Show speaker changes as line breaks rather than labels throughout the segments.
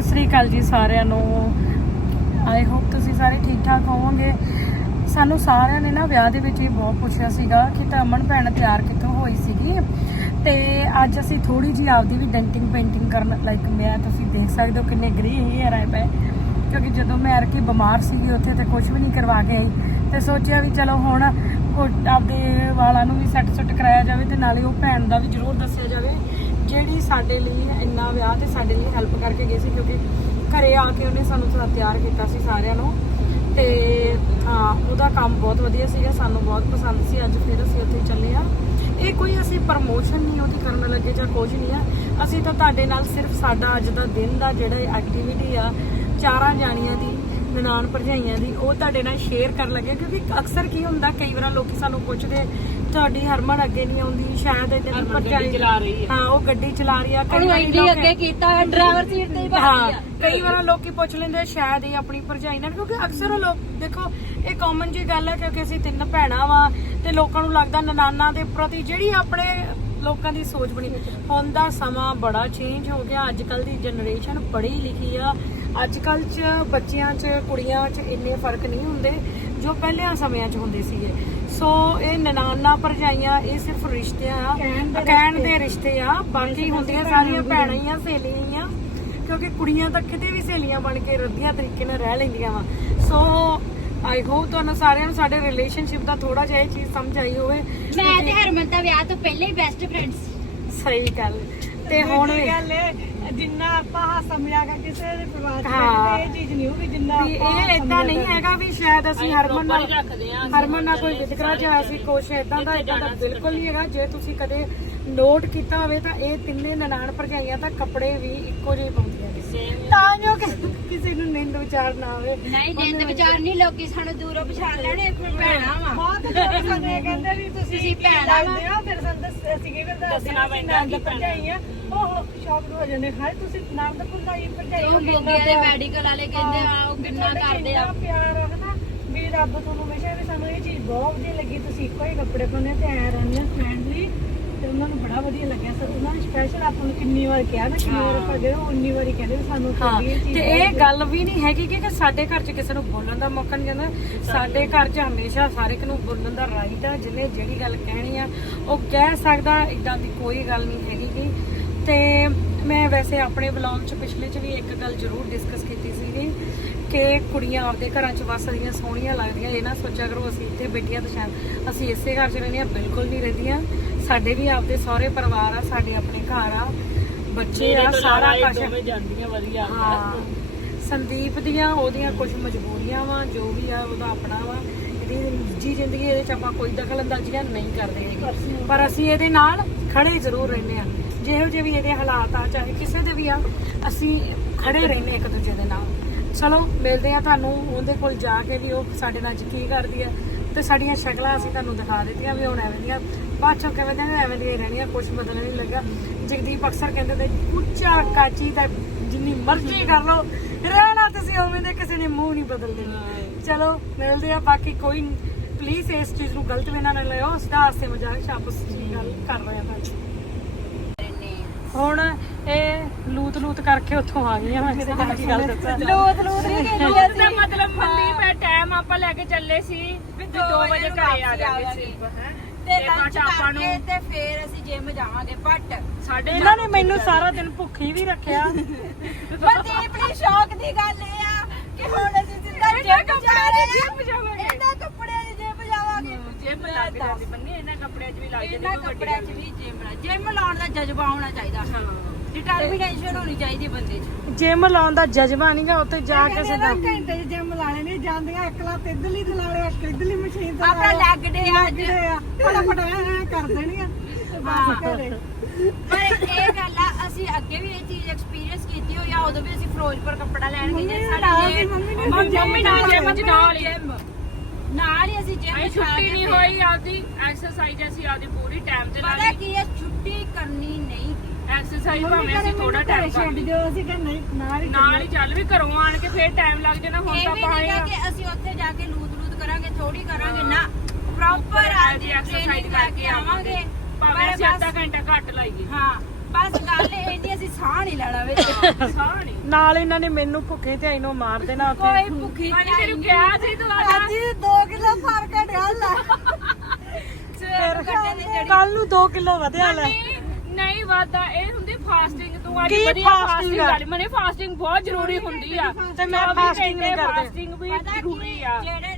ਸਤਿ ਸ੍ਰੀ ਅਕਾਲ ਜੀ ਸਾਰਿਆਂ ਨੂੰ। ਆਈ ਹੋਪ ਤੁਸੀਂ ਸਾਰੇ ਠੀਕ ਠਾਕ ਹੋਵੋਗੇ। ਸਾਨੂੰ ਸਾਰਿਆਂ ਨੇ ਨਾ ਵਿਆਹ ਦੇ ਵਿੱਚ ਹੀ ਬਹੁਤ ਪੁੱਛਿਆ ਸੀਗਾ ਕਿ ਤਾਂ ਅਮਨ ਭੈਣ ਤਿਆਰ ਕਿੱਥੋਂ ਹੋਈ ਸੀਗੀ। ਤੇ ਅੱਜ ਅਸੀਂ ਥੋੜੀ ਜੀ ਆਪਦੀ ਵੀ ਡੈਂਟਿੰਗ ਪੇਂਟਿੰਗ ਕਰਨ ਲਾਈਕ ਮੈਂ, ਤੁਸੀਂ ਦੇਖ ਸਕਦੇ ਹੋ ਕਿੰਨੇ ਗ੍ਰੇ ਹੇਅਰ ਆਏ ਪਏ। ਕਿਉਂਕਿ ਜਦੋਂ ਮੈਂ ਅਰਕੀ ਬਿਮਾਰ ਸੀਗੀ ਉੱਥੇ ਤੇ ਕੁਝ ਵੀ ਨਹੀਂ ਕਰਵਾ ਕੇ ਆਈ, ਤੇ ਸੋਚਿਆ ਵੀ ਚਲੋ ਹੁਣ ਕੋ- ਆਪਦੇ ਵਾਲਾਂ ਨੂੰ ਵੀ ਸੈੱਟ ਸੁੱਟ ਕਰਾਇਆ ਜਾਵੇ ਤੇ ਨਾਲੇ ਉਹ ਭੈਣ ਦਾ ਵੀ ਜ਼ਰੂਰ ਦੱਸਿਆ ਜਾਵੇ। ਜਿਹੜੀ ਸਾਡੇ ਲਈ ਇੰਨਾ ਵਿਆਹ ਤੇ ਸਾਡੇ ਲਈ ਹੈਲਪ ਕਰਕੇ ਗਈ ਸੀ, ਕਿਉਂਕਿ ਘਰੇ ਆ ਕੇ ਉਹਨੇ ਸਾਨੂੰ ਥੋੜਾ ਤਿਆਰ ਕੀਤਾ ਸੀ ਸਾਰਿਆਂ ਨੂੰ। ਤੇ, ਹਾਂ, ਉਹਦਾ ਕੰਮ ਬਹੁਤ ਵਧੀਆ ਸੀਗਾ, ਸਾਨੂੰ ਬਹੁਤ ਪਸੰਦ ਸੀ। ਅੱਜ ਫਿਰ ਅਸੀਂ ਉੱਥੇ ਚੱਲੇ ਆ ਇਹ ਕੋਈ ਅਸੀਂ ਪ੍ਰਮੋਸ਼ਨ ਨਹੀਂ ਉਹਦੀ ਕਰਨ ਲੱਗੇ ਜਾਂ ਕੁਝ ਨਹੀਂ ਆ। ਅਸੀਂ ਤਾਂ ਤੁਹਾਡੇ ਨਾਲ ਸਿਰਫ ਸਾਡਾ ਅੱਜ ਦਾ ਦਿਨ ਦਾ ਜਿਹੜਾ ਐਕਟੀਵਿਟੀ ਆ, ਚਾਰਾਂ ਜਾਣੀਆਂ ਦੀ ਨਨਾਣ ਭਰਜਾਈਆਂ ਦੀ ਉਹ ਤੁਹਾਡੇ ਨਾਲ ਸ਼ੇਅਰ ਕਰਨ ਲੱਗੇ ਕਿਉਂਕਿ ਅਕਸਰ ਕੀ ਹੁੰਦਾ ਕਈ ਵਾਰ ਲੋਕੀ ਸਾਨੂੰ ਪੁੱਛਦੇ ਤੁਹਾਡੀ ਹਰਮਨ ਅੱਗੇ ਨਹੀਂ ਆਉਂਦੀ ਸ਼ਾਇਦ ਇਹਦੇ ਭਰਜਾਈ
ਚਲਾ ਰਹੀ ਹੈ।
ਹਾਂ ਉਹ ਗੱਡੀ ਚਲਾ ਰਹੀ ਆ ਕਈ ਵਾਰੀ
ਇੰਡੀ
ਲੋਕ-
ਅੱਗੇ ਕੀਤਾ ਡਰਾਈਵਰ ਸੀਟ ਤੇ ਹੀ ਬਾਕੀ ਆ
ਕਈ ਵਾਰ ਲੋਕੀ ਪੁੱਛ ਲੈਂਦੇ ਸ਼ਾਇਦ ਇਹ ਆਪਣੀ ਭਰਜਾਈ ਨਾਲ? ਕਿਉਂਕਿ ਅਕਸਰ ਉਹ ਲੋਕ ਦੇਖੋ ਇਹ ਕਾਮਨ ਜੀ ਗੱਲ ਹੈ ਕਿਉਂਕਿ ਅਸੀਂ ਤਿੰਨ ਭੈਣਾਂ ਵਾਂ ਤੇ ਲੋਕਾਂ ਨੂੰ ਲੱਗਦਾ ਨਨਾਨਾ ਦੇ ਪ੍ਰਤੀ ਜਿਹੜੀ ਆਪਣੇ ਲੋਕਾਂ ਦੀ ਸੋਚ ਬਣੀ। ਹੁਣ ਦਾ ਸਮਾਂ ਬੜਾ ਚੇਂਜ ਹੋ ਗਿਆ ਅੱਜ ਕੱਲ ਦੀ ਜਨਰੇਸ਼ਨ ਪੜ੍ਹੀ ਲਿਖੀ ਆ ਅੱਜ ਕੱਲ ਚ ਬੱਚਿਆਂ ਚ ਕੁੜੀਆਂ ਚ ਇੰਨੇ ਫ਼ਰਕ ਨਹੀਂ ਹੁੰਦੇ ਜੋ ਪਹਿਲਿਆਂ ਸਮਿਆਂ ਚ ਹੁੰਦੇ ਸੀਗੇ। ਸੋ ਇਹ ਨਨਾਨਾ ਭਰਜਾਈਆਂ ਇਹ ਸਿਰਫ ਰਿਸ਼ਤਿਆਂ ਆ ਕਹਿਣ ਦੇ ਰਿਸ਼ਤੇ। ਆ। ਬਾਕੀ ਹੁੰਦੀਆਂ ਸਾਰੀਆਂ ਭੈਣਾਂ ਹੀ ਆ ਸਹੇਲੀਆਂ ਹੀ ਆ। ਕਿਉਂਕਿ ਕੁੜੀਆਂ ਤਾਂ ਕਿਤੇ ਵੀ ਸਹੇਲੀਆਂ ਬਣ ਕੇ ਰੱਦੀਆਂ ਤਰੀਕੇ ਨਾਲ ਰਹਿ ਲੈਂਦੀਆਂ ਵਾ। ਸੋ ਆਈ ਹੋਪ ਤੁਹਾਨੂੰ ਸਾਰਿਆਂ ਨੂੰ ਸਾਡੇ ਰਿਲੇਸ਼ਨਸ਼ਿਪ ਦਾ ਥੋੜਾ ਜਿਹਾ ਇਹ ਚੀਜ਼ ਸਮਝ ਆਈ ਹੋਵੇ।
ਮੈਂ ਤੇ ਹਰਮਨ ਦਾ ਵਿਆਹ ਤੋਂ ਪਹਿਲਾਂ ਹੀ ਬੈਸਟ ਫਰੈਂਡਸ
ਸਹੀ ਗੱਲ। ਤੇ ਹੁਣ ਵੀ।
ਗੱਲ ਹੈ ਜਿੰਨਾ ਆਪਾਂ ਹਾਸਾ ਮਜ਼ਾਕ ਕਿਸੇ ਦੇ ਪਰਿਵਾਰ ਚ
ਹਾਂ।
ਕਰਦੇ ਇਹ ਚੀਜ਼ ਨਹੀਂ ਹੋਊਗੀ ਜਿੰਨਾ
ਵੀ
ਆਪਾਂ
ਇਹ ਇਦਾਂ ਨਹੀਂ ਹੈਗਾ ਵੀ ਸ਼ਾਇਦ ਅਸੀਂ ਹਰਮਨ ਨਾਲ
ਰੱਖਦੇ ਆ
ਹਰਮਨ ਨਾਲ ਕੋਈ ਵਿਤਕਰਾ ਜਾਂ ਅਸੀਂ ਕੁਛ ਇਦਾਂ ਦਾ ਇਦਾਂ ਦਾ ਬਿਲਕੁਲ ਨਹੀਂ ਹੈਗਾ ਜੇ ਤੁਸੀਂ ਕਦੇ ਨੋਟ ਕੀਤਾ ਹੋਵੇ ਤਾਂ ਇਹ ਤਿੰਨੇ ਨਨਾਣ ਭਰਜਾਈਆਂ ਤਾਂ ਕੱਪੜੇ ਵੀ ਇੱਕੋ ਜਿਹੇ ਪਾਉਂਦੀਆਂ ਨੇ। ਤਾਂ ਜੋ ਕਿ ਕਿਸੇ ਨੂੰ ਨਿੰਦ ਵਿਚਾਰ ਨਾ ਆਵੇ।
ਨਹੀਂ ਜਿੰਦ ਵਿਚਾਰ ਨਹੀਂ ਲੋਕੀ ਸਾਨੂੰ ਦੂਰੋਂ ਪਛਾਣ ਲੈਣੇ ਭੈਣਾ ਵਾ।
ਬਹੁਤ ਲੋਕ ਸਾਨੂੰ ਇਹ ਕਹਿੰਦੇ ਵੀ ਤੁਸੀਂ
ਭੈਣਾਂ ਵਾ।
ਹੋ ਫਿਰ ਸਾਨੂੰ ਦੱਸ- ਅਸੀਂ ਕਿਵੇਂ ਦੱਸਣਾ ਪੈਂਦਾ ਕਿ ਭਰਜਾਈ ਆ। ਉਹ ਸ਼ੌਕ ਨੂੰ ਹੋ ਜਾਂਦੇ ਹਾਏ ਤੁਸੀਂ ਨਰਦ ਭਰਜਾਈ ਭਰਜਾਈ
ਉਹ
ਹੋ
ਮੋਗੇ ਦੇ ਮੈਡੀਕਲ ਵਾਲੇ ਕਹਿੰਦੇ ਆ ਉਹ ਕਿੰਨਾ ਕਰਦੇ ਆ।
ਪਿਆਰ ਆ ਹਨਾ? ਵੀ ਰੱਬ ਤੁਹਾਨੂੰ ਹਮੇਸ਼ਾ ਵੀ ਸਾਨੂੰ ਇਹ ਚੀਜ਼ ਬਹੁਤ ਵਧੀਆ ਲੱਗੀ ਤੁਸੀਂ ਇੱਕੋ ਹੀ ਕੱਪੜੇ ਪਾਉਂਦੇ ਹੋ ਤੇ ਐ ਰਹਿੰਦੇ ਫ੍ਰੈਂਡਲੀ ਤੇ ਉਹਨਾਂ ਨੂੰ ਬੜਾ ਵਧੀਆ ਲੱਗਿਆ ਸਰ। ਉਹਨਾਂ ਨੇ ਸਪੈਸ਼ਲ ਆਪਾਂ ਨੂੰ ਕਿੰਨੀ ਵਾਰ ਕਿਹਾ ਨਾ ਕਿੰਨੀ ਵਾਰ ਆਪਾਂ ਗਏ ਉਹ ਉਨੀ ਵਾਰੀ ਕਹਿੰਦੇ ਵੀ ਸਾਨੂੰ
ਹਾਂ
ਤੁਹਾਡੀ ਇਹ ਚੀਜ਼
ਤੇ
ਬਹੁਤ
ਇਹ ਗੱਲ ਵੀ ਨਹੀਂ ਹੈਗੀ ਕਿ ਸਾਡੇ ਘਰ 'ਚ ਕਿਸੇ ਨੂੰ ਬੋਲਣ ਦਾ ਮੌਕਾ ਨਹੀਂ ਜਾਂਦਾ। ਸਾਡੇ ਘਰ 'ਚ ਹਮੇਸ਼ਾ ਸਾਰੇ ਇੱਕ ਨੂੰ ਬੋਲਣ ਦਾ ਰਾਈਟ ਆ ਜਿਹਨੇ ਜਿਹੜੀ ਗੱਲ ਕਹਿਣੀ ਆ ਉਹ ਕਹਿ ਸਕਦਾ ਇਦਾਂ ਦੀ ਕੋਈ ਗੱਲ ਨਹੀਂ ਹੈਗੀ। ਗੀ। ਤੇ ਮੈਂ ਵੈਸੇ ਆਪਣੇ ਵਲੌਗ 'ਚ ਪਿਛਲੇ 'ਚ ਵੀ ਇੱਕ ਗੱਲ ਜ਼ਰੂਰ ਡਿਸਕਸ ਕੀਤੀ ਸੀਗੀ ਕਿ ਕੁੜੀਆਂ ਆਪਦੇ ਘਰਾਂ 'ਚ ਵਸਦੀਆਂ ਸੋਹਣੀਆਂ ਲੱਗਦੀਆਂ। ਇਹ ਨਾ ਸੋਚਿਆ ਕਰੋ ਅਸੀਂ ਇੱਥੇ ਬੈਠੀਆਂ ਤਾਂ ਸ਼ਾਇਦ ਅਸੀਂ ਇਸੇ ਘਰ 'ਚ ਰਹਿੰਦੇ ਆ ਬਿਲਕੁਲ ਨਹੀਂ ਰਹਿੰਦੀਆਂ। ਸਾਡੇ ਵੀ ਆਪਦੇ ਸਹੁਰੇ ਪਰਿਵਾਰ ਆ ਸਾਡੇ ਆਪਣੇ ਘਰ ਆ ਬੱਚੇ ਆ ਸਾਰਾ ਕੁਝ
ਜਾਂਦੀਆਂ ਵਧੀਆ।
ਹਾਂ। ਸੰਦੀਪ ਦੀਆਂ ਉਹਦੀਆਂ ਕੁਝ ਮਜਬੂਰੀਆਂ ਵਾ ਜੋ ਵੀ ਆ ਉਹਦਾ ਆਪਣਾ ਵਾ। ਇਹਦੀ ਨਿੱਜੀ ਜ਼ਿੰਦਗੀ ਇਹਦੇ ਚ ਆਪਾਂ ਕੋਈ ਦਖਲ ਅੰਦਾਜ਼ੀਆਂ ਨਹੀਂ ਕਰਦੇ। ਪਰ ਅਸੀਂ ਇਹਦੇ ਨਾਲ ਖੜੇ ਜ਼ਰੂਰ ਰਹਿੰਦੇ ਆ। ਜਿਹੋ ਜਿਹੇ ਵੀ ਇਹਦੇ ਹਾਲਾਤ ਆ ਚਾਹੇ ਕਿਸੇ ਦੇ ਵੀ ਆ ਅਸੀਂ ਖੜੇ ਰਹਿੰਦੇ ਇੱਕ ਦੂਜੇ ਦੇ ਨਾਲ। ਚਲੋ ਮਿਲਦੇ ਆ ਤੁਹਾਨੂੰ ਉਹਦੇ ਕੋਲ ਜਾ ਕੇ ਵੀ ਉਹ ਸਾਡੇ ਨਾਲ ਕੀ ਕਰਦੀ ਆ। ਤੇ ਸਾਡੀਆਂ ਸ਼ਕਲਾਂ ਅਸੀਂ ਤੁਹਾਨੂੰ ਦਿਖਾ ਦਿੱਤੀਆਂ ਵੀ ਹੁਣ ਐਵੇਂ ਦੀਆਂ ਬਾਅਦ ਚੋਂ ਕਿਵੇਂ ਦੀਆਂ ਐਵੇਂ ਦੀਆਂ ਹੀ ਰਹਿਣੀਆਂ ਕੁਝ ਬਦਲ ਨਹੀਂ ਲੱਗਾ। ਜਗਦੀਪ ਅਕਸਰ ਕਹਿੰਦੇ ਤੇ ਉੱਚਾ ਕਾਚੀ ਦਾ ਜਿੰਨੀ ਮਰਜ਼ੀ ਕਰ ਲਓ ਰਹਿਣਾ ਤੁਸੀਂ ਉਵੇਂ ਦੇ ਕਿਸੇ ਨੇ ਮੂੰਹ ਨਹੀਂ ਬਦਲ ਦੇਣਾ ਚਲੋ ਮਿਲਦੇ ਆ ਬਾਕੀ ਕੋਈ ਪਲੀਜ਼ ਇਸ ਚੀਜ਼ ਨੂੰ ਗਲਤ ਵੀ ਨਾ ਲਿਓ ਸਿੱਧਾ ਹਾਸੇ ਮਜ਼ਾਕ ਚ ਆਪਸ ਵਿੱਚ ਗੱਲ ਕਰ ਰਹੇ ਆ ਤਾਂ ਹੁਣ ਇਹ ਲੂਤ ਲੂਤ ਕਰਕੇ ਉੱਥੋਂ ਆ ਗਈਆਂ ਮੈਂ ਦਿਨ ਕੀ ਗੱਲ ਦੱਸਾਂ।
ਲੋਤ ਲੋਤ ਨਹੀਂ ਕਹਿੰਦੇ
ਉਹਦਾ ਮਤਲਬ ਮਨਦੀਪ ਹੈ। ਟਾਈਮ ਆਪਾਂ ਲੈ ਕੇ ਚੱਲੇ ਸੀ ਵੀ 2 ਵਜੇ ਘਰੇ ਆ ਜਾਵਾਂਗੇ ਹੈ?
ਤੇ ਲੰਚ
ਨੂੰ-
ਕਰਕੇ ਤੇ ਫੇਰ ਅਸੀਂ ਜਿਮ ਜਾਵਾਂਗੇ ਪੱਟ
ਸਾਡੇ
ਇਹਨਾਂ ਨੇ ਮੈਨੂੰ ਸਾਰਾ ਦਿਨ ਭੁੱਖੀ ਵੀ ਰੱਖਿਆ।
ਮਨਦੀਪ ਦੀ ਸ਼ੌਕ ਦੀ ਗੱਲ ਇਹ ਆ ਕਿ ਹੁਣ ਅਸੀਂ ਸਿੱਧਾ ਜਿਮ ਜਾ ਰਹੇ ਆ
ਜਾਵਾਂਗੇ।
ਇਹਨਾਂ ਕੱਪੜਿਆਂ 'ਚ ਜਿਮ ਜਾਵਾਂਗੇ
ਜਿਮ ਲੱਗ ਜਾਂਦੀ ਬੰਨੀ ਇਹਨਾਂ ਕੱਪੜਿਆਂ 'ਚ ਵੀ ਲੱਗ ਜਾਂਦੀ
ਇਹਨਾਂ
ਕੋਈ ਵੱਡੀ
ਕੱਪੜਿਆਂ 'ਚ
ਗੱਲ
ਵੀ ਜਿਮ ਜਿਮ ਲਾਉਣ ਦਾ ਜਜ਼ਬਾ ਹੋਣਾ ਚਾਹੀਦਾ।
ਹਾਂ।
ਡਿਟਰਮੀਨੇਸ਼ਨ ਹੋਣੀ ਚਾਹੀਦੀ ਬੰਦੇ 'ਚ।
ਜਿਮ ਲਾਉਣ ਦਾ ਜਜ਼ਬਾ ਨਹੀਂਗਾ ਉੱਥੇ ਜਾ ਕੇ ਸਿੱਧਾ
ਘੰਟੇ ਜਿਮ ਲਾਣੇ ਨਹੀਂ ਜਾਂਦੀਆਂ ਇੱਕ ਲੱਤ ਇਧਰਲੀ ਤੇ ਲਾ ਲਿਆ ਇੱਕ ਇਧਰਲੀ ਮਸ਼ੀਨ ਤੇ
ਆਪਣਾ ਲੈਗ ਡੇ ਅੱਜ।
ਆ। ਫਟਾਫਟ ਐ ਕਰ ਦੇਣੀਆਂ ਤੇ ਬਸ ਘਰੇ।
ਪਰ ਇਹ ਗੱਲ ਆ ਅਸੀਂ ਅੱਗੇ ਵੀ ਇਹ ਚੀਜ਼ ਐਕਸਪੀਰੀਅੰਸ ਕੀਤੀ ਹੋਈ ਆ ਉਦੋਂ ਵੀ ਅਸੀਂ ਫਿਰੋਜ਼ਪੁਰ ਕੱਪੜਾ ਲੈਣ ਗਏ ਜੇ
ਨਾਲ ਮੰਮੀ ਨੇ
ਮੰਮੀ ਨਾਲ ਜਿਮ
ਚ ਨਾਲ।
ਨਾਲ ਹੀ ਅਸੀਂ ਜਿਮ
ਛੁੱਟੀ ਨਹੀਂ ਹੋਈ ਆਪਦੀ ਐਕਸਰਸਾਈਜ਼ ਅਸੀਂ ਆਪਦੀ ਪੂਰੀ ਟਾਈਮ ਤੇ
ਪਤਾ ਕੀ ਹੈ ਛੁੱਟੀ ਕਰਨੀ ਨਹੀਂ
ਐਕਸਰਸਾਈਜ਼ ਭਾਵੇਂ ਅਸੀਂ ਥੋੜਾ ਟਾਈਮ ਕਰ
ਦਿਓ ਅਸੀਂ ਕਿ ਨਹੀਂ ਨਾਲ ਹੀ
ਨਾਲ ਹੀ ਚੱਲ ਵੀ ਘਰੋਂ ਆਣ ਕੇ ਫੇਰ ਟਾਈਮ ਲੱਗ ਜਾਣਾ ਹੁਣ
ਇਹ
ਤਾਂ
ਵੀ
ਆਪਾਂ
ਨਹੀਂ
ਆਏ ਆ।
ਕਿ ਅਸੀਂ ਉੱਥੇ ਜਾ ਕੇ ਲੂਤ ਲੂਤ ਕਰਾਂਗੇ ਥੋੜੀ ਕਰਾਂਗੇ ਨਾ ਪ੍ਰੋਪਰ
ਆਪਦੀ ਐਕਸਰਸਾਈਜ਼
ਕਰਕੇ ਆਵਾਂਗੇ।
ਭਾਵੇਂ
ਪਰ
ਅਸੀਂ ਅੱਧਾ ਘੰਟਾ ਘੱਟ ਲਾਈਏ।
ਹਾਂ। ਬਸ ਗੱਲ ਇਹ ਨਹੀਂ ਅਸੀਂ ਸਾਹ ਨਹੀਂ ਲੈਣਾ ਵਿੱਚ।
ਸਾਹ ਨਹੀਂ।
ਨਾਲ ਇਹਨਾਂ ਨੇ ਮੈਨੂੰ ਭੁੱਖੇ ਤੇ ਆਈਨੋ ਮਾਰ ਦੇਣਾ ਉੱਥੇ।
ਕੋਈ ਭੁੱਖੀ
ਭਾਜੀ ਤੈਨੂੰ ਕਿਹਾ ਸੀ ਤੂੰ ਆ ਜਾ।
ਜੀ 2 ਕਿਲੋ ਫ਼ਰਕ ਘਟਿਆ ਲੈ।
ਸਵੇਰ ਨੂੰ ਕੱਟੇ ਦੀ ਜਿਹੜੀ।
ਕੱਲ ਨੂੰ 2 ਕਿਲੋ ਵਧਿਆ ਲੈ।
ਨਹੀਂ ਨਹੀਂ ਵਾਦਾ ਇਹ ਹੁੰਦੀ ਫਾਸਟਿੰਗ ਤੂੰ ਅੱਜ
ਕੀ
ਵਧੀਆ
fasting
ਫਾਸਟਿੰਗ
ਆ?
ਕਰ। ਮਨੇ ਫਾਸਟਿੰਗ ਬਹੁਤ ਜ਼ਰੂਰੀ ਹੁੰਦੀ ਆ।
ਤੇ ਮੈਂ fasting ਨਹੀਂ ਕਰਦੀ।
ਫਾਸਟਿੰਗ ਵੀ
ਪਤਾ ਕੀ
ਜ਼ਰੂਰੀ ਆ।
ਜਿਹੜੇ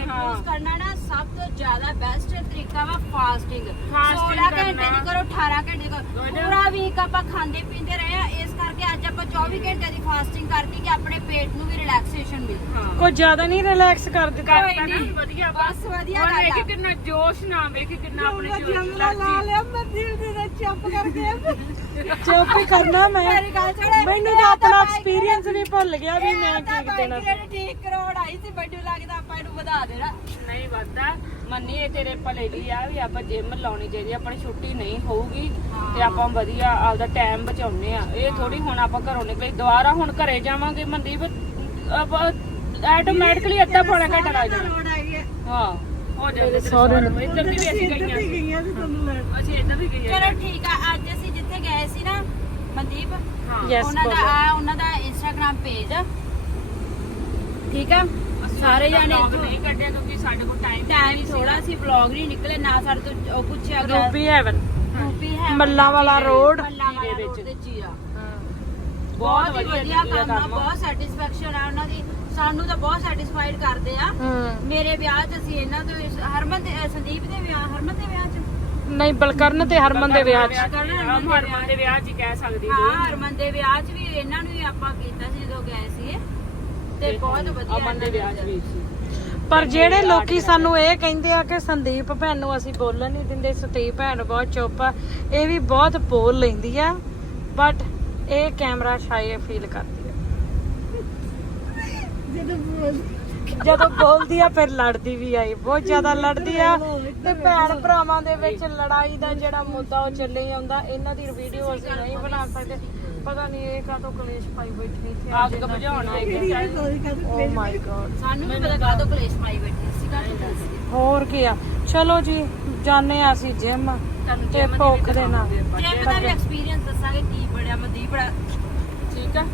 ਹਾਂ।
lose ਕਰਨਾ ਨਾ ਸਭ ਤੋਂ ਜ਼ਿਆਦਾ ਬੈਸਟ ਤਰੀਕਾ ਵਾ ਫਾਸਟਿੰਗ
Fasting
16 ਘੰਟੇ
ਕਰਨਾ।
ਦੀ ਕਰੋ 18 ਘੰਟੇ ਦੀ ਕਰੋ. ਪੂਰਾ ਵੀਕ ਆਪਾਂ ਖਾਂਦੇ ਪੀਂਦੇ ਰਹੇ ਆ। ਇਸ ਕਰਕੇ ਅੱਜ ਆਪਾਂ 24 ਘੰਟੇ ਦੀ ਫਾਸਟਿੰਗ ਕਰਤੀ ਕਿ ਆਪਣੇ ਪੇਟ ਨੂੰ ਵੀ ਰਿਲੈਕਸੇਸ਼ਨ ਮਿਲੇ।
ਕੋਈ ਜ਼ਿਆਦਾ ਨਹੀਂ ਰਿਲੈਕਸ ਕਰ ਦਿੱਤਾ
ਕਰਤਾ ਨਾ। ਵਧੀਆ
ਬਸ ਵਧੀਆ ਗੱਲ ਆ।
ਕਿੰਨਾ ਜੋਸ਼ ਨਾ ਵੇਖੀ ਕਿੰਨਾ ਆਪਣੇ ਜੋਸ਼
ਲਾ ਲਿਆ ਦੀ ਦਾ ਚੁੱਪ ਕਰਕੇ
ਚੁੱਪ ਹੀ ਕਰਨਾ ਮੈਂ।
ਮੇਰੀ ਗੱਲ ਸੁਣ
ਮੈਨੂੰ ਤਾਂ ਆਪਣਾ ਐਕਸਪੀਰੀਅੰਸ ਵੀ ਭੁੱਲ ਗਿਆ ਵੀ ਮੈਂ ਕੀ ਦੇਣਾ।
ਬਾਈਕ ਠੀਕ ਕਰੋੜ ਆਈ ਸੀ ਮੈਨੂੰ ਲੱਗਦਾ ਆਪਾਂ ਇਹਨੂੰ ਵਧਾ ਦੇਣਾ।
ਨਹੀਂ ਵੱਧਦਾ। ਮੰਨੀ ਇਹ ਤੇਰੇ ਭਲੇ ਲਈ ਆ ਵੀ ਆਪਾਂ ਜਿਮ ਲਾਉਣੀ ਚਾਹੀਦੀ ਆ, ਆਪਣੀ ਛੁੱਟੀ ਨਹੀਂ ਹੋਊਗੀ ਤੇ ਆਪਾਂ ਵਧੀਆ ਆਪਦਾ ਟਾਈਮ ਬਚਾਉਨੇ ਆ। ਇਹ ਥੋੜੀ ਹੁਣ ਆਪਾਂ ਘਰੋਂ ਨਿਕਲੇ ਦੁਬਾਰਾ ਹੁਣ ਘਰੇ ਜਾਵਾਂਗੇ ਮਨਦੀਪ ਆਪਾਂ ਆਟੋਮੈਟਿਕਲੀ ਅੱਧਾ ਪੌਣਾ ਘੰਟਾ ਲੱਗ ਜਾਣਾ।
ਹੈ
ਹਾਂ ਜਾਵੇ ਸੌਰੇ ਇੱਧਰ ਦੀ ਵੀ ਅਸੀਂ ਗਈਆਂ। ਸੀ।
ਗਈਆਂ ਸੀ ਤੁਹਾਨੂੰ ਲੈ
ਅਸੀਂ ਇੱਧਰ ਵੀ ਗਈਆਂ
ਚਲੋ ਠੀਕ ਆ ਅੱਜ ਅਸੀਂ ਜਿੱਥੇ ਗਏ ਸੀ ਨਾ ਮਨਦੀਪ
ਹਾਂ।
ਯੈਸ
ਉਹਨਾਂ ਦਾ ਆ ਉਹਨਾਂ ਦਾ ਇੰਸਟਾਗ੍ਰam ਪੇਜ ਠੀਕ ਆ? ਸਾਰੇ ਜਾਣੇ
vlog ਨਹੀਂ ਕੱਢਿਆ ਕਿਉਂਕਿ ਸਾਡੇ ਕੋਲ ਟਾਈਮ
ਟਾਈਮ ਥੋੜਾ ਸੀ। ਵਲੌਗ ਨਹੀਂ ਨਿਕਲੇ ਨਾ ਸਾਡੇ ਤੋਂ ਉਹ ਪੁੱਛਿਆ ਗਿਆ
ਰੂਬੀ ਹੈਵਨ
ਹੈ।
ਮੱਲਾਂ ਵਾਲਾ road,
ਮੱਲਾਂ ਵਾਲਾ
ਦੇ
road
ਵਿੱਚ।
ਤੇ ਜੀਰਾ
ਬਹੁਤ
ਹੀ
ਵਧੀਆ ਕੰਮ ਆ।
ਬਹੁਤ ਸੈਟੀਸਫੈਕਸ਼ਨ ਆ ਉਹਨਾਂ ਦੀ। ਸਾਨੂੰ ਤਾਂ ਬਹੁਤ ਸੈਟੀਸਫਾਈਡ ਕਰਦੇ ਆ।
ਹੂੰ।
ਮੇਰੇ ਵਿਆਹ 'ਚ ਅਸੀਂ ਇਹਨਾਂ ਤੋਂ ਹਰਮਨ ਦੇ ਅ, ਸੰਦੀਪ ਦੇ ਵਿਆਹ ਹਰਮਨ ਦੇ ਵਿਆਹ 'ਚ।
ਨਹੀਂ ਬਲਕਰਨ ਤੇ ਹਰਮਨ ਦੇ ਵਿਆਹ 'ਚ।
ਹਰਮਨ ਦੇ ਵਿਆਹ 'ਚ ਹੀ ਕਹਿ ਸਕਦੀ
ਹਾਂ। ਹਰਮਨ ਦੇ ਵਿਆਹ 'ਚ ਵੀ ਇਹਨਾਂ ਨੂੰ ਵੀ ਆਪਾਂ ਕੀਤਾ ਸੀ ਜਦੋਂ ਗਏ ਸੀ ਤੇ ਬਹੁਤ ਵਧੀਆ
ਅਮਨ ਦੇ ਵਿਆਹ 'ਚ ਵੀ ਸੀ।
ਪਰ ਜਿਹੜੇ ਲੋਕੀ ਸਾਨੂੰ ਇਹ ਕਹਿੰਦੇ ਆ ਕਿ ਸੰਦੀਪ ਭੈਣ ਨੂੰ ਅਸੀਂ ਬੋਲਣ ਨਹੀਂ ਦਿੰਦੇ ਸਤੀਪ ਭੈਣ ਬਹੁਤ ਚੁੱਪ ਆ ਇਹ ਵੀ ਬਹੁਤ ਬੋਲ ਲੈਂਦੀ ਆ ਬਟ ਇਹ ਕੈਮਰਾ ਸ਼ਾਇ ਫੀਲ ਕਰਦੀ ਆ।
ਜਦੋਂ ਬੋਲ
ਜਦੋਂ ਬੋਲਦੀ ਆ ਫਿਰ ਲੜਦੀ ਵੀ ਆਈ ਬਹੁਤ ਜ਼ਿਆਦਾ ਲੜਦੀ ਆ। ਤੇ ਭੈਣ ਭਰਾਵਾਂ ਦੇ ਵਿੱਚ ਲੜਾਈ ਦਾ ਜਿਹੜਾ ਮੁੱਦਾ ਉਹ ਚੱਲੇ ਆਉਂਦਾ ਇਹਨਾਂ ਦੀ ਵੀਡੀਓ ਅਸੀਂ ਨਹੀਂ ਬਣਾ ਸਕਦੇ। ਪਤਾ ਨਹੀਂ ਇਹ ਕਾਹਤੋਂ ਕਲੇਸ਼ ਪਾਈ ਬੈਠੀ ਇੱਥੇ
ਅੱਗ ਬੁਝਾਉਣਾ
ਕਰ
ਓ ਮਾਈ ਗॉड
ਸਾਨੂੰ ਵੀ ਪਤਾ ਕਾਹਤੋਂ ਕਲੇਸ਼ ਪਾਈ ਬੈਠੀ ਸੀ ਕਾਹਤੋਂ।
ਹੋਰ ਕੀ ਆ। ਚਲੋ ਜੀ ਜਾਣੇ ਆ ਅਸੀਂ ਜਿਮ ਤੇ
ਜਿਮ
ਭੁੱਖ ਦੇ ਨਾਲ।
ਜਿਮ ਦਾ ਵੀ ਐਕਸਪੀਰੀਅੰਸ ਦੱਸਾਂਗੇ ਕੀ ਬੜਿਆ ਮਨਦੀਪ ਬੜਾ
ਠੀਕ ਆ?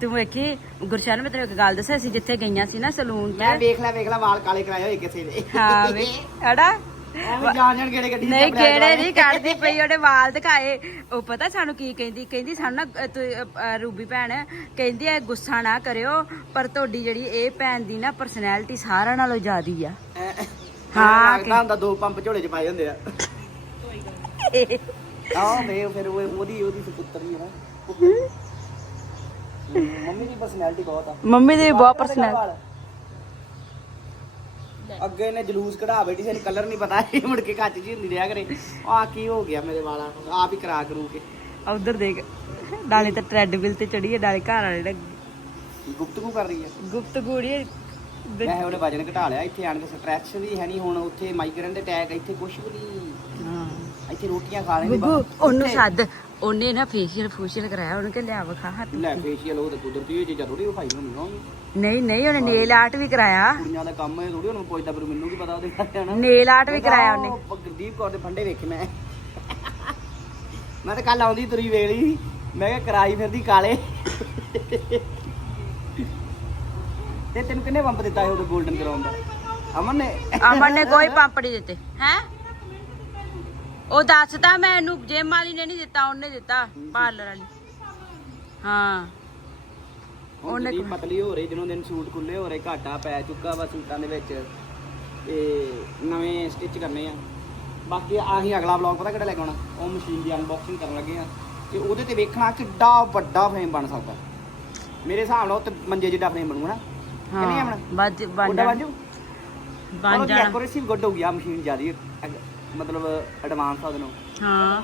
ਤੂੰ ਵੇਖੀ ਗੁਰਸ਼ਨ ਮੈਂ ਤੈਨੂੰ ਇੱਕ ਗੱਲ ਦੱਸਾਂ ਅਸੀਂ ਜਿੱਥੇ ਗਈਆਂ ਸੀ ਨਾ ਸਲੂਨ
ਮੈਂ ਵੇਖ ਲੈ ਵੇਖ ਲੈ ਵਾਲ ਕਾਲੇ ਕਰਾਏ ਹੋਏ ਕਿਸੇ ਦੇ
ਹਾਂ ਵੇ ਅੜਾ।
ਐਵੇਂ ਜਾਣ ਜਾਣ ਕਿਹੜੇ ਗੱਡੀ
ਨਹੀਂ ਕਿਹੜੇ ਨਹੀਂ ਕੱਢਦੀ ਪਈ ਉਹਦੇ ਵਾਲ ਦਿਖਾਏ। ਉਹ ਪਤਾ ਸਾਨੂੰ ਕੀ ਕਹਿੰਦੀ ਕਹਿੰਦੀ ਸਾਨੂੰ ਨਾ ਤੂੰ, ਰੂਬੀ ਭੈਣ ਕਹਿੰਦੀ ਐ ਗੁੱਸਾ ਨਾ ਕਰਿਓ ਪਰ ਤੁਹਾਡੀ ਜਿਹੜੀ ਇਹ ਭੈਣ ਦੀ ਨਾ ਪਰਸਨੈਲਿਟੀ ਸਾਰਿਆਂ ਨਾਲੋਂ ਜ਼ਿਆਦੀ ਆ।
ਹਾਂ ਲੱਗਦਾ ਹੁੰਦਾ ਦੋ ਪੰਪ ਝੋਲੇ ਚ ਪਾਏ ਹੁੰਦੇ ਆ। ਆਹ ਵੇ ਫਿਰ ਉਹ ਉਹਦੀ ਉਹਦੀ ਸੁਪੁੱਤਰ ਹੀ ਨਾ। ਮੰਮੀ ਦੀ ਪਰਸਨੈਲਿਟੀ ਬਹੁਤ ਆ।
ਮੰਮੀ ਦੀ ਬਹੁਤ
ਵਾਲ
ਪਰਸਨੈਲਿਟੀ
ਅੱਗੇ ਇਹਨੇ ਜਲੂਸ ਕਢਾ ਬੈਠੀ ਸੀ ਕਲਰ ਨਹੀਂ ਪਤਾ ਇਹ ਮੁੜ ਕੇ ਕੱਚ ਜੀ ਹੁੰਦੀ ਰਿਹਾ ਕਰੇ। ਆ ਕੀ ਹੋ ਗਿਆ ਮੇਰੇ ਵਾਲਾਂ? ਨੂੰ ਆਪ ਹੀ ਕਰਾ ਕਰੂ ਕੇ।
ਉਧਰ ਦੇਖ ਡਾਲੇ ਤਾਂ ਟ੍ਰੈਡਮਿਲ ਤੇ ਚੜੀ ਹੈ ਡਾਲੇ ਘਰ ਵਾਲੇ
ਗੁਪਤਗੂ ਕਰ ਰਹੀ ਆ
ਗੁਪਤ ਗੂੜੀ
ਵੈਸੇ ਉਹਨੇ ਵਜਨ ਘਟਾ ਲਿਆ ਇੱਥੇ ਆਣ ਕੇ ਸਟ੍ਰੈਚ ਵੀ ਹੈ ਨਹੀਂ ਹੁਣ ਉੱਥੇ ਮਾਈਗ੍ਰੇਨ ਦੇ ਟੈਗ ਇੱਥੇ ਕੁਝ ਵੀ ਨਹੀਂ
ਹਾਂ।
ਇੱਥੇ ਰੋਟੀਆਂ ਖਾ ਲੈਂਦੇ
ਗੁੱਗੂ ਉਹਨੂੰ ਸੱਦ ਉਹਨੇ ਨਾ ਫੇਸ਼ੀਅਲ ਫੂਸ਼ੀਅਲ ਕਰਾਇਆ ਉਹਨੂੰ ਕਿ ਲਿਆ ਵਿਖਾ ਹੱਥ।
ਲੈ ਫੇਸ਼ੀਅਲ ਉਹ ਤਾਂ ਕੁਦਰਤੀ ਇਹ ਚੀਜ਼ਾਂ ਥੋੜੀ ਵਿਖਾਈ ਹੁੰਦੀਆਂ ਉਹਨੂੰ।
ਨਹੀਂ ਨਹੀਂ ਉਹਨੇ ਨੇਲ ਆਰਟ ਵੀ ਕਰਾਇਆ।
ਕੁੜੀਆਂ ਦਾ ਕੰਮ ਹੈ ਥੋੜੀ ਉਹਨੂੰ ਪੁੱਛਦਾ ਪਰ ਮੈਨੂੰ ਕੀ ਪਤਾ ਉਹਦੇ ਬਾਰੇ ਹਨਾ
ਨੇਲ ਆਰਟ ਵੀ ਕਰਾਇਆ ਉਹਨੇ।
ਉਹ ਗੁਰਦੀਪ ਕੌਰ ਦੇ ਫੰਡੇ ਵੇਖੇ ਮੈਂ। ਮੈਂ ਤਾਂ ਕੱਲ ਆਉਂਦੀ ਤੁਰੀ ਵੇਖ ਲਈ। ਮੈਂ ਕਿਹਾ ਕਰਾਈ ਫਿਰਦੀ ਕਾਲੇ। ਤੇ ਤੈਨੂੰ ਕਿੰਨੇ ਪੰਪ ਦਿੱਤਾ ਸੀ ਉਹਦੇ 골ਡਨ ਕਰਾਉਣ ਦਾ? ਅਮਨ ਨੇ।
ਅਮਨ ਨੇ ਕੋਈ ਪੰਪ ਨਹੀਂ ਦਿੱਤੇ। ਹੈ? ਉਹ ਦੱਸਦਾ ਮੈਨੂੰ ਜਿਮ ਵਾਲੀ ਨੇ ਨਹੀਂ ਦਿੱਤਾ ਉਹਨੇ ਦਿੱਤਾ ਪਾਰਲਰ ਵਾਲੀ। ਹਾਂ। ਉਹਨੇ
ਜਿਹੜੀ ਪਤਲੀ ਹੋ ਰਹੀ ਦਿਨੋਂ ਦਿਨ ਸੂਟ ਖੁੱਲੇ ਹੋ ਰਹੇ ਘਾਟਾ ਪੈ ਚੁੱਕਾ ਵਾ ਸੂਟਾਂ ਦੇ ਵਿੱਚ। ਤੇ ਨਵੇਂ ਸਟਿਚ ਕਰਨੇ ਆ। ਬਾਕੀ ਆਹੀ ਅਗਲਾ ਵਲੌਗ ਪਤਾ ਕਿਹੜਾ ਲੈ ਕੇ ਆਉਣਾ? ਉਹ ਮਸ਼ੀਨ ਦੀ ਅਨਬਾਕਸਿੰਗ ਕਰਨ ਲੱਗੇ ਆ। ਤੇ ਉਹਦੇ ਤੇ ਵੇਖਣਾ ਕਿੱਡਾ ਵੱਡਾ ਫਰੇਮ ਬਣ ਸਕਦਾ। ਮੇਰੇ ਹਿਸਾਬ ਨਾਲ ਉਹ ਤੇ ਮੰਜੇ ਜਿੱਡਾ ਫਰੇਮ ਬਣੂਗਾ ਨਾ। ਕਿੰਨੀ
ਹਾਂ
ਆਮਣਾ
ਵੱਜ ਬਣ ਜਾਣਾ। ਬਣ ਜਾਣਾ।
ਐਕੂਰੇਸੀ ਗੁੱਡ ਹੋ ਗਿਆ ਮਸ਼ੀਨ ਜਿਆਦੀ ਮਤਲਬ ਐਡਵਾਂਸ ਆ
ਹਾਂ।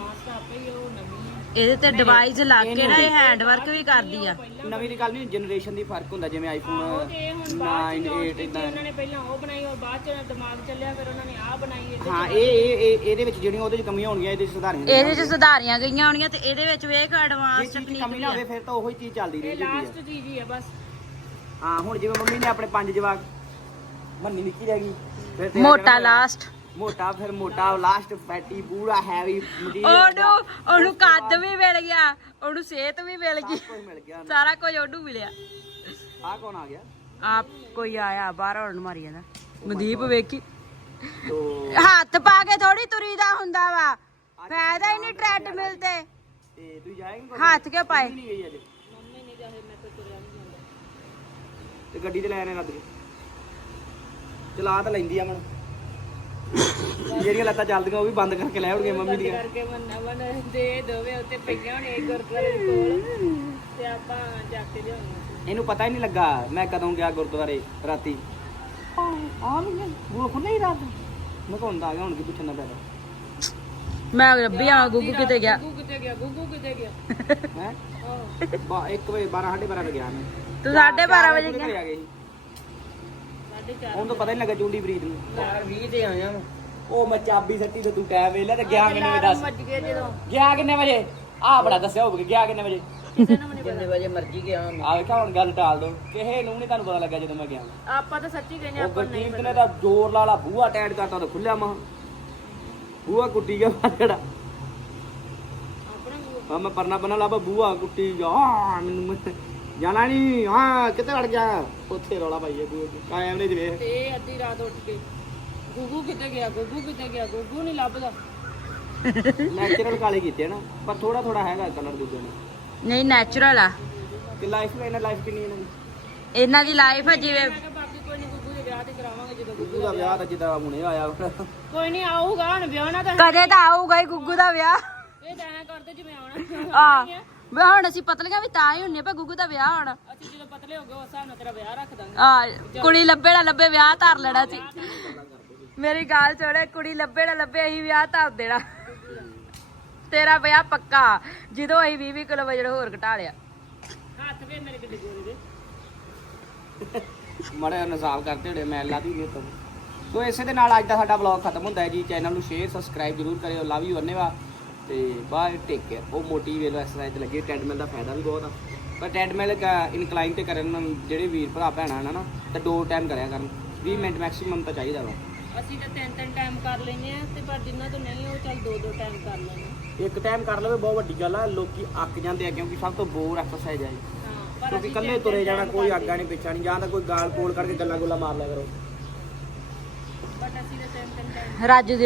ਇਹਦੇ ਤੇ ਡਿਵਾਈਸ ਲਾ ਕੇ ਨਾ ਇਹ ਹੈਂਡ ਵਰਕ ਵੀ ਕਰਦੀ ਆ।
ਨਵੀਂ ਦੀ ਗੱਲ ਨਹੀਂ ਜਨਰੇਸ਼ਨ ਦੀ ਫ਼ਰਕ ਹੁੰਦਾ ਜਿਵੇਂ ਆਈਫੋਨ 9 8 ਇਦਾਂ
ਉਹਨਾਂ ਨੇ ਪਹਿਲਾਂ ਉਹ ਬਣਾਈ ਔਰ ਬਾਅਦ ਚ ਦਿਮਾਗ ਚੱਲਿਆ ਫਿਰ ਉਹਨਾਂ ਨੇ ਆਹ ਬਣਾਈ ਇਹਦੇ
ਹਾਂ ਇਹ ਇਹ ਇਹ- ਇਹਦੇ ਵਿੱਚ ਜਿਹੜੀਆਂ ਉਹਦੇ ਚ ਕਮੀਆਂ ਹੋਣਗੀਆਂ ਇਹਦੇ ਚ ਸੁਧਾਰੀਆਂ
ਇਹਦੇ ਚ ਸੁਧਾਰੀਆਂ ਗਈਆਂ ਹੋਣੀਆਂ ਤੇ ਇਹਦੇ ਵਿੱਚ ਵੇਖ ਐਡਵਾਂਸ ਟੈਕਨੀਕ
ਕਮੀ
ਵੀ
ਨਾ
ਆ
ਹੋਵੇ ਫਿਰ ਤਾਂ ਉਹੀ ਚੀਜ਼ ਚੱਲਦੀ
ਇਹ
ਰਹਿੰਦੀ
ਲਾਸਟ ਚੀਜ਼ ਹੀ ਆ ਬਸ।
ਹਾਂ ਹੁਣ ਜਿਵੇਂ ਮੰਮੀ ਨੇ ਆਪਣੇ ਪੰਜ ਜਵਾਕ ਮੰਨੀ ਨਿੱਕੀ ਰਹਿ ਗਈ
ਮੋਟਾ? ਲਾਸਟ
ਮੋਟਾ ਫਿਰ ਮੋਟਾ ਲਾਸਟ ਫੈਟੀ ਪੂਰਾ ਹੈਵੀ
ਉਹਨੂੰ ਉਹਨੂੰ ਕੱਦ ਵੀ ਮਿਲ ਗਿਆ ਉਹਨੂੰ ਸਿਹਤ ਵੀ ਮਿਲ ਗਈ।
ਕੋਈ ਮਿਲ ਗਿਆ
ਸਾਰਾ ਕੁਝ ਉਹਨੂੰ ਮਿਲਿਆ।
ਆ ਕੌਣ ਆ ਗਿਆ?
ਆਪ ਕੋਈ ਆਇਆ ਬਾਹਰ ਹੌਰਨ ਮਾਰੀ ਜਾਂਦਾ। ਮਨਦੀਪ ਵੇਖੀ। ਹੱਥ ਪਾ ਕੇ ਥੋੜੀ ਤੁਰੀਦਾ ਹੁੰਦਾ ਵਾ। ਫਾਇਦਾ ਹੀ ਨਹੀਂ ਟ੍ਰੈਡਮਿਲ ਤੇ।
ਤੇ ਤੂੰ ਜਾਏਂਗੀ
ਹੱਥ ਕਿਉਂ ਪਾਏ?
ਨਹੀਂ ਗਈ ਅੱਜ? ਮੰਮੀ ਨਹੀਂ ਜਾਏ ਮੈਂ ਤਾਂ ਤੁਰਿਆ ਨਹੀਂ ਜਾਂਦਾ ਤੇ ਗੱਡੀ ਤੇ ਲੈ ਆਨੇ ਰੱਦ ਕੇ ਚਲਾ ਤਾਂ ਲੈਂਦੀ ਆ ਮਨ। ਜਿਹੜੀਆਂ ਲੱਤਾਂ ਚੱਲਦੀਆਂ ਉਹ ਵੀ ਬੰਦ ਕਰਕੇ ਲੈ ਆਉਣਗੇ ਮੰਮੀ ਦੀਆਂ।
ਕਰਕੇ ਮੰਨਾ ਮਨ ਦੇ ਦੋਵੇਂ ਉੱਤੇ ਪਈਆਂ ਹੋਣੇ ਗੁਰਦੁਆਰੇ ਦੇ ਕੋਲ। ਤੇ ਆਪਾਂ ਜਾ ਕੇ ਲਿਆਉਣਾ
ਇਹਨੂੰ ਪਤਾ ਹੀ ਨਹੀਂ ਲੱਗਾ ਮੈਂ ਕਦੋਂ ਗਿਆ ਗੁਰਦੁਆਰੇ ਰਾਤੀ। ਆ ਵੀ ਉਹ ਖੁੱਲੇ ਹੀ ਰਾਤ ਮੈਂ ਕੋਣ ਆ ਗਿਆ ਹੁਣ ਕੀ ਪੁੱਛਣ ਦਾ ਫਾਇਦਾ?
ਮੈਂ ਰੱਬੀ ਆ ਗੁੱਗੂ ਕਿਤੇ ਗਿਆ।
ਗੁੱਗੂ ਕਿਤੇ ਗਿਆ ਗੁੱਗੂ ਕਿਤੇ ਗਿਆ।
ਹੈ? ਬਾ 1 ਵਜੇ 12 ਸਾਢੇ 12 ਵਜੇ ਗਿਆ ਮੈਂ।
ਤੂੰ 12:30 ਵਜੇ ਗਿਆ
ਘਰੇ ਆ ਗਏ ਸੀ।
ਸਾਢੇ ਚਾਰ
ਉਹਨੂੰ ਤਾਂ ਪਤਾ ਹੀ ਨਹੀਂ ਲੱਗਾ ਚੁੰਡੀ ਬਰੀਦ ਨੂੰ। ਯਾਰ 20 ਤੇ ਆਇਆ ਮੈਂ। ਉਹ ਮੈਂ ਚਾਬੀ ਸੱਟੀ ਤੇ ਤੂੰ ਟਾਈਮ ਵੇਲੇ ਤੇ ਗਿਆ ਕਿੰਨੇ ਵਜੇ ਦੱਸ।
ਵੱਜ ਗਏ ਜਦੋਂ।
ਗਿਆ ਕਿੰਨੇ ਵਜੇ? ਆ ਬੜਾ ਦੱਸਿਆ ਹੋਊਗਾ ਗਿਆ ਕਿੰਨੇ ਵਜੇ?
ਕਿਸੇ ਨੂੰ ਵੀ ਨਹੀਂ
ਕਿੰਨੇ ਵਜੇ ਮਰਜ਼ੀ ਗਿਆ ਆ ਵੇਖਾ ਹੁਣ ਗੱਲ ਟਾਲ ਦੋ। ਕਿਸੇ ਨੂੰ ਨਹੀਂ ਤੁਹਾਨੂੰ ਪਤਾ ਲੱਗਾ ਜਦੋਂ ਮੈਂ ਗਿਆ।
ਪਤਾ ਆਪਾਂ ਤਾਂ ਸੱਚੀ ਕਹਿੰਦੇ
ਉਹ
ਆਪਾਂ ਨਹੀਂ
ਗੁਰਦੀਪ ਨੇ ਤਾਂ ਜ਼ੋਰ ਲਾਲਾ ਬੂਹਾ ਟੈਡ ਕਰਤਾ ਤਾਂ ਖੁੱਲਿਆ ਮਾ ਬੂਹਾ ਕੁੱਟੀ ਗਿਆ ਜਿਹੜਾ।
ਆਪਣਾ
ਆ ਮੈਂ ਪਰਨਾ ਪਰਨਾ ਲਾਬਾ ਬੂਹਾ ਕੁੱਟੀ ਜਾ ਮੈਨੂੰ ਮੈਂ- ਜਾਣਾ ਨਹੀਂ ਹਾਂ ਕਿੱਥੇ ਵੜ ਗਿਆ? ਉੱਥੇ ਰੌਲਾ ਪਾਈਏ ਤੇ। ਕੈਮਰੇ 'ਚ ਵੇਖ
ਤੇ ਅੱਧੀ ਰਾਤ ਉੱਠ ਕੇ ਗੁੱਗੂ ਕਿਤੇ ਗਿਆ ਗੁੱਗੂ ਕਿਤੇ ਗਿਆ ਗੁੱਗੂ ਨਹੀਂ ਲੱਭਦਾ।
ਨੈਚੁਰਲ ਕਾਲੇ ਕੀਤੇ ਨਾ ਪਰ ਥੋੜਾ ਥੋੜਾ ਹੈਗਾ ਕਲਰ ਦੂਜੇ ਨੇ।
ਨਹੀਂ ਨੈਚੁਰਲ ਆ।
ਕਿ ਲਾਈਫ ਇਹਨਾਂ ਲਾਈਫ ਕਿੰਨੀ ਇਹਨਾਂ ਦੀ?
ਇਹਨਾਂ ਦੀ ਲਾਈਫ ਹੈ ਜਿਵੇਂ
ਮੈਂ ਕਿਹਾ ਬਾਕੀ ਕੋਈ ਨਹੀਂ ਗੁੱਗੂ ਦੇ ਵਿਆਹ ਤੇ ਕਰਾਵਾਂਗੇ ਜਦੋਂ
ਗੁੱਗੂ ਦਾ ਵਿਆਹ ਤਾਂ ਜਿੱਦਾਂ ਹੁਣੇ ਆਇਆ।
ਕੋਈ ਨਹੀਂ ਆਊਗਾ ਹੁਣ ਵਿਆਹਣਾ ਤਾਂ
ਕਦੇ ਤਾਂ ਆਊਗਾ ਹੀ ਗੁੱਗੂ ਦਾ ਵਿਆਹ।
ਇਹ ਤਾਂ ਐਂ ਕਰਦੇ ਜਿਵੇਂ ਆਉਣਾ।
ਆ। ਵੀ ਹੁਣ ਅਸੀਂ ਪਤਲੀਆਂ ਵੀ ਤਾਂ ਹੀ ਹੁੰਨੇ ਪਾ ਗੁੱਗੂ ਦਾ ਵਿਆਹ ਹੋਣਾ।
ਅਸੀਂ ਜਦੋਂ ਪਤਲੇ ਹੋ ਗਏ ਉਸ ਹਿਸਾਬ ਨਾਲ ਤੇਰਾ ਵਿਆਹ ਰੱਖ ਦਾਂਗੇ।
ਆ ਕੁੜੀ ਲੱਭੇ ਨਾ ਲੱਭੇ ਵਿਆਹ ਧਰ ਲੈਣਾ ਸੀ ਮੇਰੀ ਗੱਲ ਸੁਣੇ ਕੁੜੀ ਲੱਭੇ ਨਾ ਲੱਭੇ ਅਸੀਂ ਵਿਆਹ ਧਰ ਦੇਣਾ। ਤੇਰਾ ਵਿਆਹ ਪੱਕਾ ਜਦੋਂ ਅਸੀਂ 20 20 ਕਿਲੋ ਵਜਨ ਹੋਰ ਘਟਾ ਲਿਆ।
ਹੱਥ ਵੇ ਮੇਰੇ ਕਿੱਡੇ ਗੋਰੇ ਦੇ
ਮਾੜਾ ਨਜ਼ਾਬ ਕਰਦੇ ਹੋੜੇ ਮੈਂ ਲਾ ਦੀ ਨਹੀਂ ਤਾਂ ਸੋ ਇਸੇ ਦੇ ਨਾਲ ਅੱਜ ਦਾ ਸਾਡਾ ਵਲੌਗ ਖਤਮ ਹੁੰਦਾ ਹੈ ਜੀ। ਚੈਨਲ ਨੂੰ ਸ਼ੇਅਰ ਸਬਸਕ੍ਰਾਈਬ ਜਰੂਰ ਕਰਿਓ। ਲਵ ਯੂ ਅੰਨੇਵਾ ਤੇ ਬਾਏ ਟੇਕ ਕੇਅਰ ਉਹ ਮੋਟੀ ਵੇਲ ਐਕਸਰਸਾਈਜ਼ ਲੱਗੀ। ਟ੍ਰੈਡਮਿਲ ਦਾ ਫਾਇਦਾ ਵੀ ਬਹੁਤ ਆ। ਪਰ ਟ੍ਰੈਡਮਿਲ ਇਨਕਲਾਈਨ ਤੇ ਕਰਨ ਜਿਹੜੇ ਵੀਰ ਭਰਾ ਭੈਣਾਂ ਨੇ ਨਾ ਤਾਂ ਦੋ ਟਾਈਮ ਕਰਿਆ ਕਰਨ। 20 ਮਿੰਟ ਮੈਕਸਿਮਮ ਤਾਂ ਚਾਹੀਦਾ ਵਾ।
ਅਸੀਂ ਤਾਂ ਤਿੰਨ ਤਿੰਨ ਟਾਈਮ ਕਰ ਲੈਨੇ ਆ ਤੇ ਪਰ ਜਿੰਨਾਂ ਤੋਂ ਨਹੀਂ ਉਹ ਚੱਲ ਦੋ ਦੋ ਟਾਈਮ ਕਰ ਲੈਣੇ
ਇੱਕ ਟਾਈਮ ਕਰ ਲਵੇ ਬਹੁਤ ਵੱਡੀ ਗੱਲ ਆ। ਲੋਕੀ ਅੱਕ ਜਾਂਦੇ ਆ ਕਿਉਂਕਿ ਸਭ ਤੋਂ ਬੋਰ ਐਕਸਰਸਾਈਜ਼ ਆ ਇਹ।
ਹਾਂ ਪਰ
ਕਿਉਂਕਿ ਇਕੱਲੇ ਤੁਰੇ ਜਾਣਾ ਕੋਈ। ਆਗਾ ਨਹੀਂ ਪਿੱਛਾ ਨਹੀਂ। ਜਾਂ ਤਾਂ ਕੋਈ ਗਾਲ ਕੋਲ ਕਰਕੇ ਗੱਲਾਂ ਗੁੱਲਾਂ ਮਾਰ ਲਿਆ ਕਰੋ।
ਬਟ ਅਸੀਂ ਤਾਂ ਤਿੰਨ ਤਿੰਨ ਟਾਈਮ
ਰਾਜੂ ਦੀ